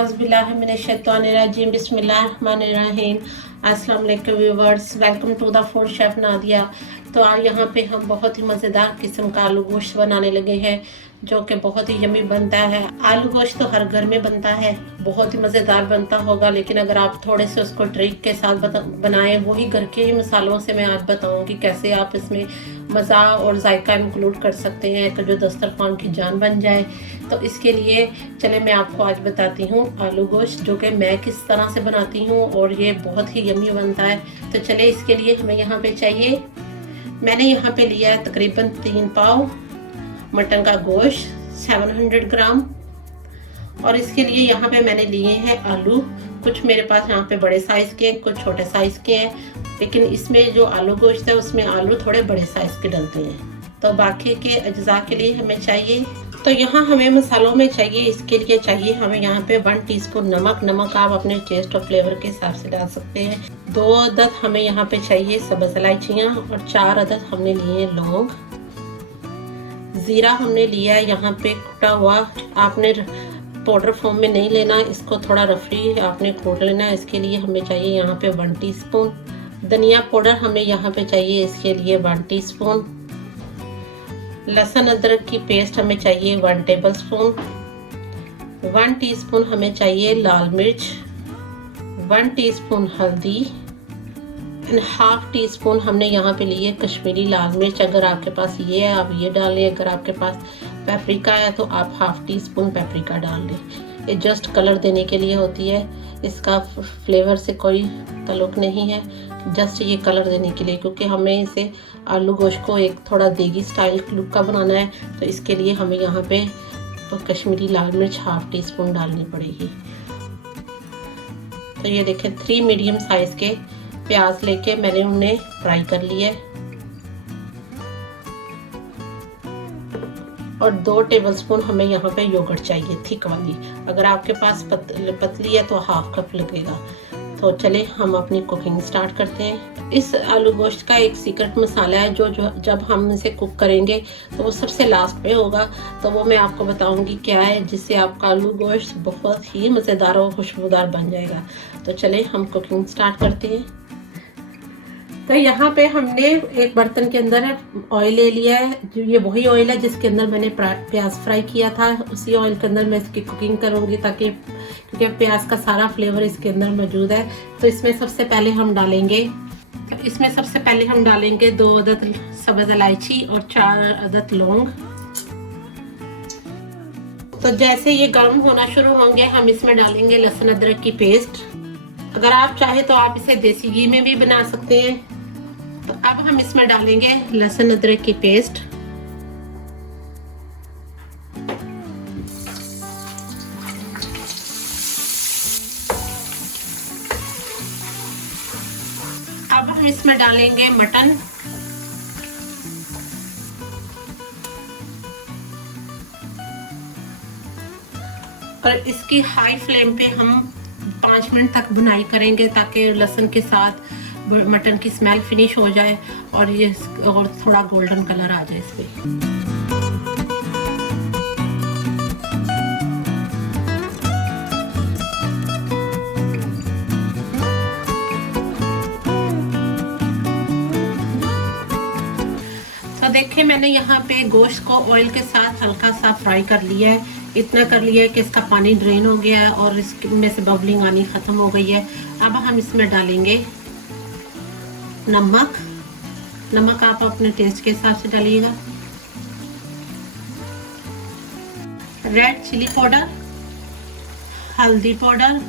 औज़ुबिल्लाहिमिनश्शैतानिर्रजीम बिस्मिल्लाहिर्रहमानिर्रहीम। अस्सलाम वालेकुम viewers, welcome to the food chef Nadia. तो आज यहाँ पे हम बहुत ही मज़ेदार किस्म का आलू गोश्त बनाने लगे हैं जो कि बहुत ही यमी बनता है। आलू गोश्त तो हर घर में बनता है, बहुत ही मज़ेदार बनता होगा, लेकिन अगर आप थोड़े से उसको ट्रिक के साथ बनाएं, वही घर के ही मसालों से मैं आज बताऊंगी कैसे आप इसमें मज़ा और जायका इंक्लूड कर सकते हैं तो जो दस्तरखान की जान बन जाए। तो इसके लिए चले मैं आपको आज बताती हूँ आलू गोश्त जो कि मैं किस तरह से बनाती हूँ और ये बहुत ही यमी बनता है। तो चले इसके लिए हमें यहाँ पे चाहिए, मैंने यहाँ पे लिया है तकरीबन 3 पाव मटन का गोश्त 700 ग्राम। और इसके लिए यहाँ पे मैंने लिए हैं आलू, कुछ मेरे पास यहाँ पे बड़े साइज के हैं, कुछ छोटे साइज के हैं, लेकिन इसमें जो आलू गोश्त है उसमें आलू थोड़े बड़े साइज के डलते हैं। तो बाकी के अज्जा के लिए हमें चाहिए, तो यहाँ हमें मसालों में चाहिए, इसके लिए चाहिए हमें यहाँ पे 1 टीस्पून नमक आप अपने टेस्ट और फ्लेवर के हिसाब से डाल सकते हैं। 2 अदद हमें यहाँ पे चाहिए सब्ज़ इलायचियाँ और 4 अदद हमने लिए लौंग। ज़ीरा हमने लिया है यहाँ पे कुटा हुआ, आपने पाउडर फॉर्म में नहीं लेना, इसको थोड़ा रफली आपने कूट लेना है। इसके लिए हमें चाहिए यहाँ पे 1 टीस्पून। धनिया पाउडर हमें यहाँ पे चाहिए इसके लिए 1 टीस्पून। लहसुन अदरक की पेस्ट हमें चाहिए 1 टेबलस्पून। 1 टीस्पून हमें चाहिए लाल मिर्च, 1 टीस्पून हल्दी एंड हाफ टी स्पून हमने यहाँ पे लिए कश्मीरी लाल मिर्च। अगर आपके पास ये है आप ये डाल लें, अगर आपके पास पेपरिका है तो आप हाफ टी स्पून पेपरिका डाल लें। ये जस्ट कलर देने के लिए होती है, इसका फ्लेवर से कोई ताल्लुक नहीं है, जस्ट ये कलर देने के लिए, क्योंकि हमें इसे आलू गोश्त को एक थोड़ा देगी स्टाइल लुक का बनाना है। तो इसके लिए हमें यहाँ पे तो कश्मीरी लाल मिर्च हाफ टी स्पून डालनी पड़ेगी। तो ये देखें 3 मीडियम साइज के प्याज लेके मैंने उन्हें फ्राई कर लिया है और 2 टेबलस्पून हमें यहाँ पे योगर्ट चाहिए थिक वाली, अगर आपके पास पतली है तो हाफ कप लगेगा। तो चले हम अपनी कुकिंग स्टार्ट करते हैं। इस आलू गोश्त का एक सीक्रेट मसाला है जो जब हम इसे कुक करेंगे तो वो सबसे लास्ट पे होगा, तो वो मैं आपको बताऊंगी क्या है, जिससे आपका आलू गोश्त बहुत ही मज़ेदार और खुशबूदार बन जाएगा। तो चले हम कुकिंग स्टार्ट करते हैं। तो यहाँ पे हमने एक बर्तन के अंदर ऑयल ले लिया है, ये वही ऑयल है जिसके अंदर मैंने प्याज फ्राई किया था, उसी ऑयल के अंदर मैं इसकी कुकिंग करूँगी ताकि क्योंकि प्याज का सारा फ्लेवर इसके अंदर मौजूद है। तो इसमें सबसे पहले हम डालेंगे 2 अदद सब्ज़ इलायची और 4 अदद लौंग। तो जैसे ये गर्म होना शुरू होंगे हम इसमें डालेंगे लहसुन अदरक की पेस्ट। अगर आप चाहे तो आप इसे देसी घी में भी बना सकते हैं। तो अब हम इसमें डालेंगे लहसुन अदरक की पेस्ट। अब हम इसमें डालेंगे मटन। और इसकी हाई फ्लेम पे हम 5 मिनट तक भुनाई करेंगे ताकि लहसुन के साथ मटन की स्मेल फिनिश हो जाए और ये और थोड़ा गोल्डन कलर आ जाए इस पे। तो देखिए मैंने यहाँ पे गोश्त को ऑयल के साथ हल्का सा फ्राई कर लिया है, इतना कर लिया है कि इसका पानी ड्रेन हो गया है और इसमें से बबलिंग आनी ख़त्म हो गई है। अब हम इसमें डालेंगे नमक आप अपने टेस्ट के हिसाब से डालिएगा, रेड चिली पाउडर, हल्दी पाउडर,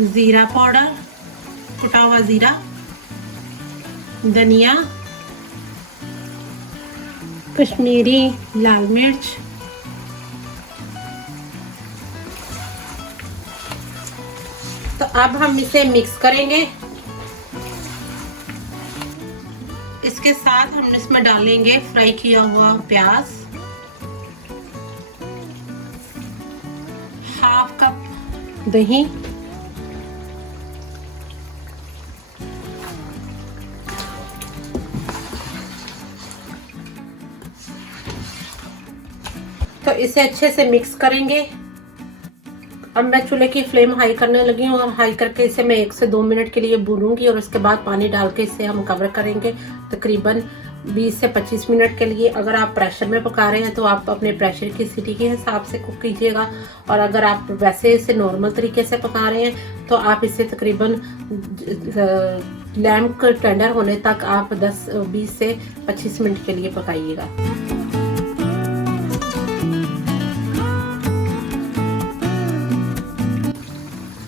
ज़ीरा पाउडर, कुटा हुआ ज़ीरा, धनिया, कश्मीरी लाल मिर्च, तो अब हम इसे मिक्स करेंगे। इसके साथ हम इसमें डालेंगे फ्राई किया हुआ प्याज, हाफ कप दही, तो इसे अच्छे से मिक्स करेंगे। अब मैं चूल्हे की फ्लेम हाई करने लगी हूँ और हाई करके इसे मैं 1 से 2 मिनट के लिए भूनूंगी और उसके बाद पानी डाल के इसे हम कवर करेंगे तकरीबन 20 से 25 मिनट के लिए। अगर आप प्रेशर में पका रहे हैं तो आप अपने प्रेशर की सीटी के हिसाब से कुक कीजिएगा, और अगर आप वैसे इसे नॉर्मल तरीके से पका रहे हैं तो आप इसे तकरीबन लैम्प टेंडर होने तक आप 20 से 25 मिनट के लिए पकाइएगा।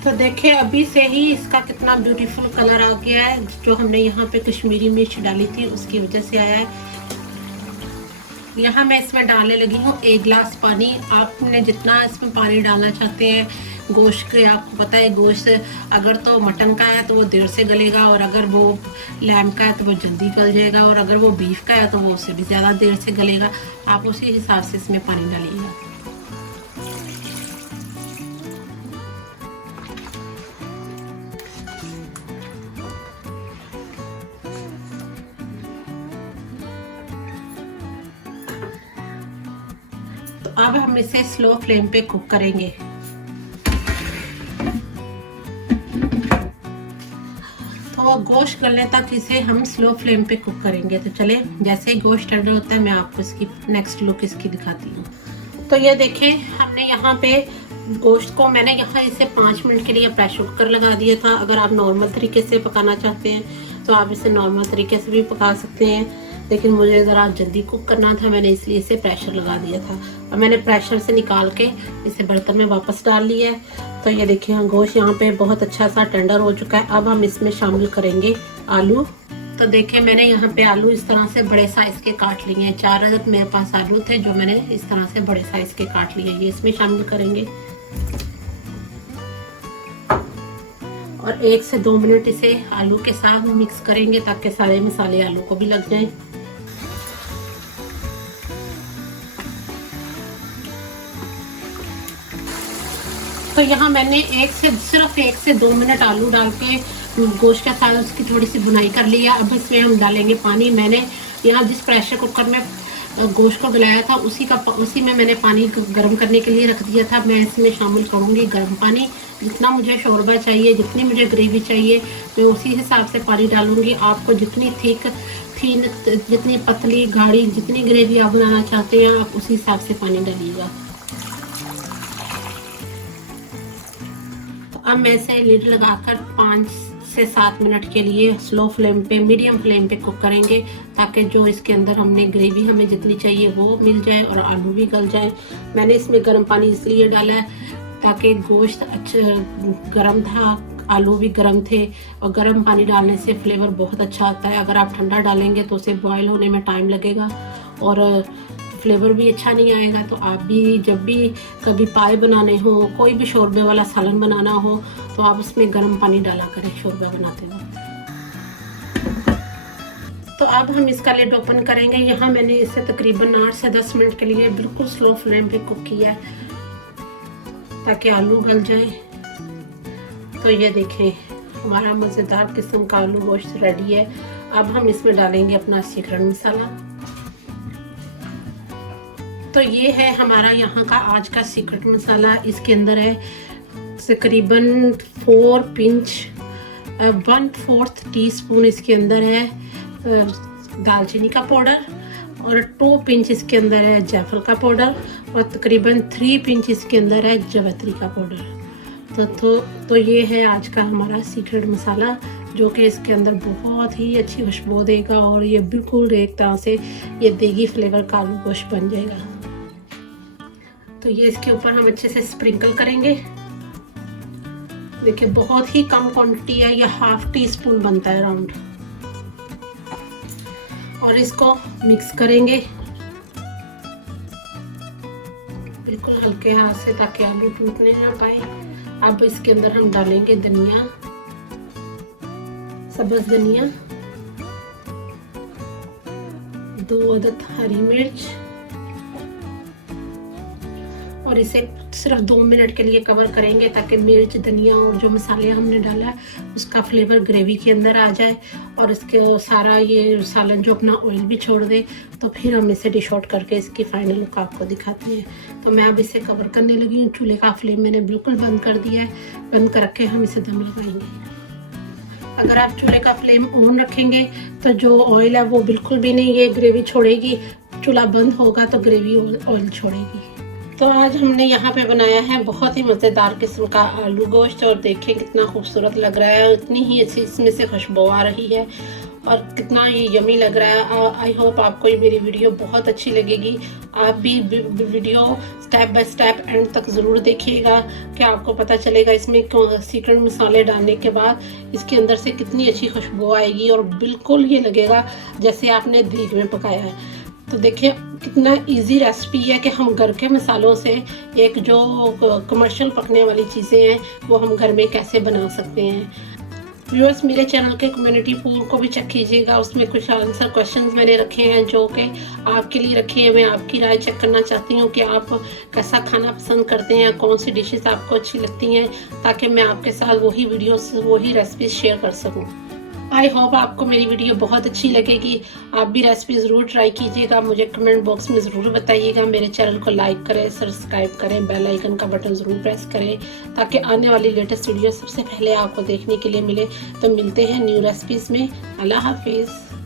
तो देखिए अभी से ही इसका कितना ब्यूटीफुल कलर आ गया है। जो हमने यहाँ पे कश्मीरी मिर्च डाली थी उसकी वजह से आया है। यहाँ मैं इसमें डालने लगी हूँ 1 गिलास पानी। आपने जितना इसमें पानी डालना चाहते हैं, गोश्त के आपको पता है गोश्त अगर तो मटन का है तो वो देर से गलेगा, और अगर वो लैम का है तो वो जल्दी गल जाएगा, और अगर वो बीफ का है तो वो उससे भी ज़्यादा देर से गलेगा। आप उसी हिसाब से इसमें पानी डालिएगा। अब हम इसे स्लो फ्लेम पे कुक करेंगे। तो गोश्त गलने तक इसे हम स्लो फ्लेम पे कुक करेंगे। तो चले, जैसे ही गोश्त टेंडर होता है मैं आपको इसकी नेक्स्ट लुक इसकी दिखाती हूँ। तो ये देखें, हमने यहाँ पे गोश्त को मैंने यहाँ इसे 5 मिनट के लिए प्रेशर कुकर लगा दिया था। अगर आप नॉर्मल तरीके से पकाना चाहते हैं तो आप इसे नॉर्मल तरीके से भी पका सकते हैं, लेकिन मुझे ज़रा जल्दी कुक करना था, मैंने इसलिए इसे प्रेशर लगा दिया था। और मैंने प्रेशर से निकाल के इसे बर्तन में वापस डाल लिया है। तो ये देखिए गोश्त यहाँ पे बहुत अच्छा सा टेंडर हो चुका है। अब हम इसमें शामिल करेंगे आलू। तो देखिए मैंने यहाँ पे आलू इस तरह से बड़े साइज़ के काट लिए हैं। 4 अदद मेरे पास आलू थे जो मैंने इस तरह से बड़े साइज़ के काट लिए। ये इसमें शामिल करेंगे और 1 से 2 मिनट इसे आलू के साथ मिक्स करेंगे ताकि सारे मसाले आलू को भी लग जाएं। तो यहाँ मैंने सिर्फ 1 से 2 मिनट आलू डाल के गोश्त के साथ उसकी थोड़ी सी भुनाई कर ली है। अब इसमें हम डालेंगे पानी। मैंने यहाँ जिस प्रेशर कुकर में गोश्त को गलाया था उसी में मैंने पानी गर्म करने के लिए रख दिया था। मैं इसमें शामिल करूँगी गर्म पानी। जितना मुझे शोरबा चाहिए, जितनी मुझे ग्रेवी चाहिए, मैं उसी हिसाब से पानी डालूँगी। आपको जितनी थीन, जितनी पतली, गाढ़ी, जितनी ग्रेवी आप बनाना चाहते हैं आप उसी हिसाब से पानी डालिएगा। अब मैं इसे लिड लगाकर 5 से 7 मिनट के लिए स्लो फ्लेम पे, मीडियम फ्लेम पे कुक करेंगे ताकि जो इसके अंदर हमने ग्रेवी हमें जितनी चाहिए वो मिल जाए और आलू भी गल जाए। मैंने इसमें गर्म पानी इसलिए डाला है ताकि गोश्त अच्छा गर्म था, आलू भी गर्म थे, और गर्म पानी डालने से फ्लेवर बहुत अच्छा आता है। अगर आप ठंडा डालेंगे तो उसे बॉयल होने में टाइम लगेगा और फ्लेवर भी अच्छा नहीं आएगा। तो आप भी जब भी कभी पाए बनाने हो, कोई भी शोरबे वाला सालन बनाना हो तो आप उसमें गर्म पानी डाला करें शोरबा बनाते वक्त। तो अब हम इसका लिड ओपन करेंगे। यहाँ मैंने इसे तकरीबन 8 से 10 मिनट के लिए बिल्कुल स्लो फ्लेम पे कुक किया है ताकि आलू गल जाए। तो ये देखें हमारा मज़ेदार किस्म का आलू गोश्त रेडी है। अब हम इसमें डालेंगे अपना सीक्रेट मसाला। तो ये है हमारा यहाँ का आज का सीक्रेट मसाला। इसके अंदर है तकरीबन 4 पिंच 1/4 टीस्पून इसके अंदर है दालचीनी का पाउडर, और 2 पिंच इसके अंदर है जायफल का पाउडर, और तकरीबन 3 पिंच इसके अंदर है जवैत्री का पाउडर। तो ये है आज का हमारा सीक्रेट मसाला जो कि इसके अंदर बहुत ही अच्छी खुशबू देगा और ये बिल्कुल एक तरह से ये देगी फ्लेवर का आलू गोश्त बन जाएगा। तो ये इसके ऊपर हम अच्छे से स्प्रिंकल करेंगे। देखिए बहुत ही कम क्वांटिटी है, ये 1/2 टीस्पून बनता है राउंड, और इसको मिक्स करेंगे बिल्कुल हल्के हाथ से ताकि आलू टूटने ना पाए। अब इसके अंदर हम डालेंगे धनिया, सब्ज धनिया, 2 अदद हरी मिर्च, और इसे सिर्फ 2 मिनट के लिए कवर करेंगे ताकि मिर्च, धनिया और जो मसाले हमने डाला है उसका फ्लेवर ग्रेवी के अंदर आ जाए और इसके सारा ये सालन जो अपना ऑयल भी छोड़ दे। तो फिर हम इसे डिश आउट करके इसकी फाइनल लुक आपको दिखाते हैं। तो मैं अब इसे कवर करने लगी हूँ। चूल्हे का फ्लेम मैंने बिल्कुल बंद कर दिया है। बंद कर रखे हम इसे दम लगाएंगे। अगर आप चूल्हे का फ्लेम ऑन रखेंगे तो जो ऑयल है वो बिल्कुल भी नहीं ये ग्रेवी छोड़ेगी। चूल्हा बंद होगा तो ग्रेवी ऑयल छोड़ेगी। तो आज हमने यहाँ पे बनाया है बहुत ही मज़ेदार किस्म का आलू गोश्त और देखें कितना खूबसूरत लग रहा है। इतनी ही अच्छी इसमें से खुशबू आ रही है और कितना ये यमी लग रहा है। आई होप आपको ये मेरी वीडियो बहुत अच्छी लगेगी। आप भी video step by step and तक ज़रूर देखिएगा कि आपको पता चलेगा इसमें सीक्रेट मसाले डालने के बाद इसके अंदर से कितनी अच्छी खुशबू आएगी और बिल्कुल ये लगेगा जैसे आपने देग में पकाया है। तो देखिए कितना इजी रेसिपी है कि हम घर के मसालों से एक जो कमर्शियल पकने वाली चीज़ें हैं वो हम घर में कैसे बना सकते हैं। व्यूअर्स, मेरे चैनल के कम्युनिटी पोल को भी चेक कीजिएगा। उसमें कुछ आंसर क्वेश्चंस मैंने रखे हैं जो कि आपके लिए रखे हैं। मैं आपकी राय चेक करना चाहती हूँ कि आप कैसा खाना पसंद करते हैं, कौन सी डिशेस आपको अच्छी लगती हैं, ताकि मैं आपके साथ वही वीडियोस वही रेसिपीज शेयर कर सकूँ। आई होप आपको मेरी वीडियो बहुत अच्छी लगेगी। आप भी रेसिपी ज़रूर ट्राई कीजिएगा। मुझे कमेंट बॉक्स में ज़रूर बताइएगा। मेरे चैनल को लाइक करें, सब्सक्राइब करें, बेल आइकन का बटन ज़रूर प्रेस करें ताकि आने वाली लेटेस्ट वीडियो सबसे पहले आपको देखने के लिए मिले। तो मिलते हैं न्यू रेसिपीज़ में। अल्लाह हाफिज़।